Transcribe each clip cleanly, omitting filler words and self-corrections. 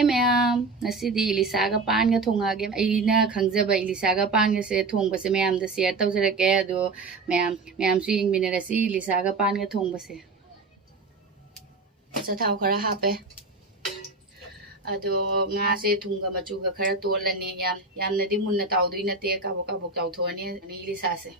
Hi ma'am, ngasidi Ilisaga panga thongage aina khangjaba Ilisaga panga se thongbase ma'am da share tawjarake ado ma'am su yingminarasi Ilisaga panga thongbase chathau khara hape ado nga se thunga machuga khara tolani yamnadi munna tawdoi nate kabok kabok tawthoni ni Ilisa se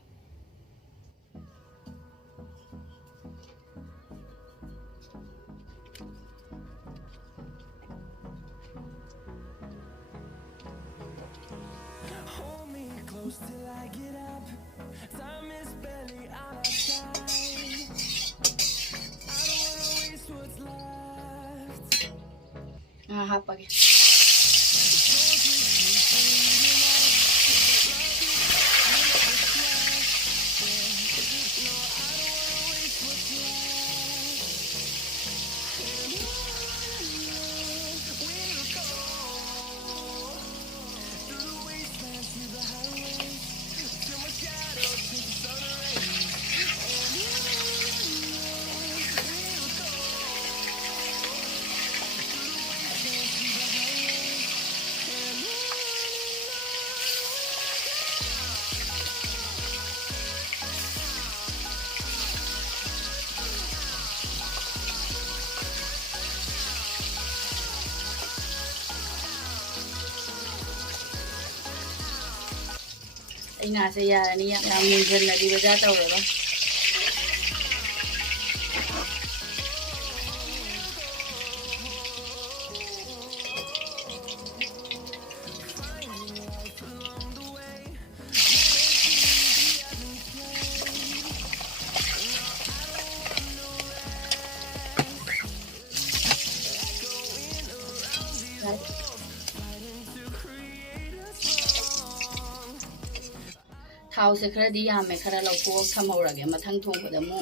Till I get up, time is barely on our side. I don't wanna waste what's left. hapage ai nga se yarani yam ninjannadi baja tawraba thau se khara di yam me khara lau ko thamorage mathang thong bada mo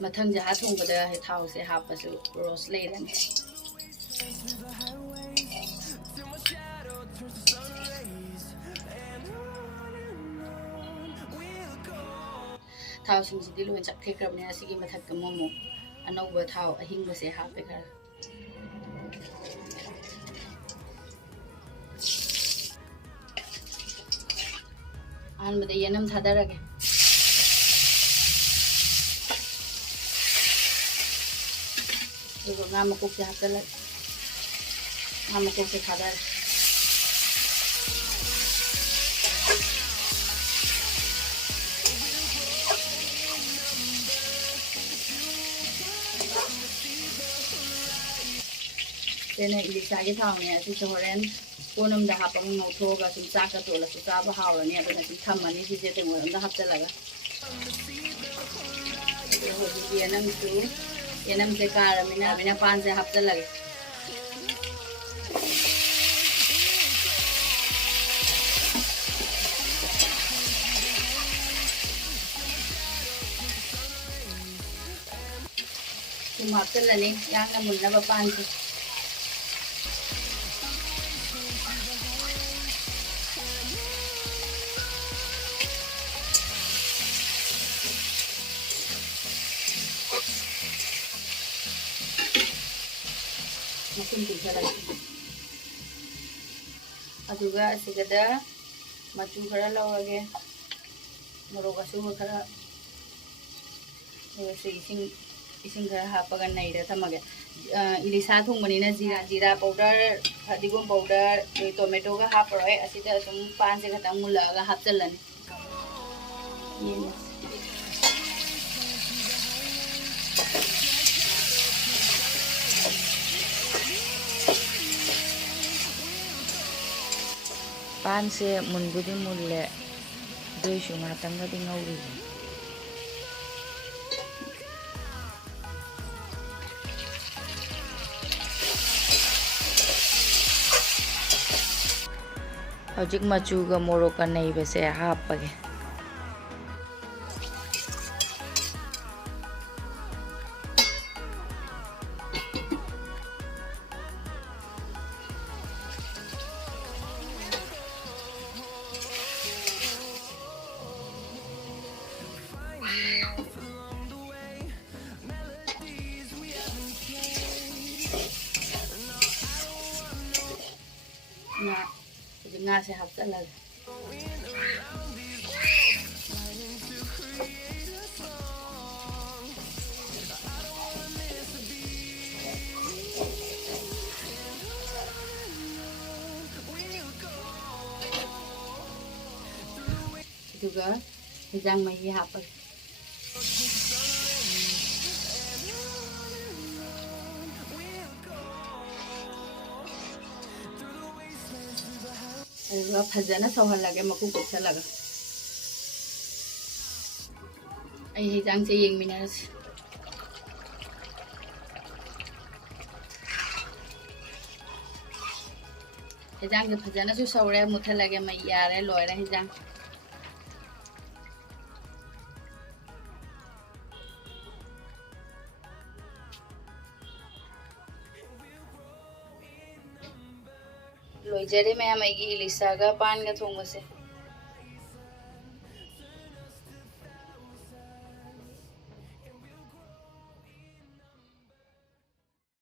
mathang ja thong bada he thau se hapasu rose leiran thau sing si luen chak thekrab ne asigi mathak ka momo anauba thau ahing ba se hape khara ahal yenam thadarage nga makok se hapdala nga makok se thadar tene Ilisa ge thau ne asi horen konam da hapang no thoga sum chaka tola su chaba hawrani aduna sim thamani si je tengor da hapchalaga yenam se karamina pan se hapchalaga sum hapchalani yang munna ba pan se makin tiga lagi. Aduga sigada macu khara lawage morok asu khara ising khara hapaga naira thamage Ilisa thongmani na jira powder hadigom powder tomato ga haproi asida sum pan se khatang mula ga hapchalani pan se munbudi mulle doi shu ngatang ga ding auri hojik machu ga morok ka nei bese hapage ꯉꯥ ꯍꯧꯖꯤꯛ ꯉꯥꯁꯦ ꯍꯥꯞꯆꯤꯜꯂꯒ ꯑꯗꯨꯒ ꯍꯦꯟꯖꯥꯡ ꯃꯍꯤ ꯍꯥꯞꯄꯒ ꯑꯗꯨꯒ ꯐꯖꯅ ꯁꯧꯍꯜꯂꯒꯦ ꯃꯀꯨ ꯀꯣꯛꯁꯜꯂꯒ ꯑꯩ ꯍꯦꯟꯖꯥꯡꯁꯦ ꯌꯦꯡꯃꯤꯟꯅꯔꯁꯤ ꯍꯦꯟꯖꯥꯡꯁꯦ ꯐꯖꯅꯁꯨ ꯁꯧꯔꯦ ꯃꯨꯠꯊꯠꯂꯒꯦ ꯃꯩ ꯌꯥꯔꯦ ꯂꯣꯏꯔꯦ ꯍꯦꯟꯖꯥꯡ ꯂꯣꯏꯖꯔꯦ ꯃꯌꯥꯝ ꯑꯩꯒꯤ ꯏꯂꯤꯁꯥꯒ ꯄꯥꯟꯒ ꯊꯣꯡꯕꯁꯦ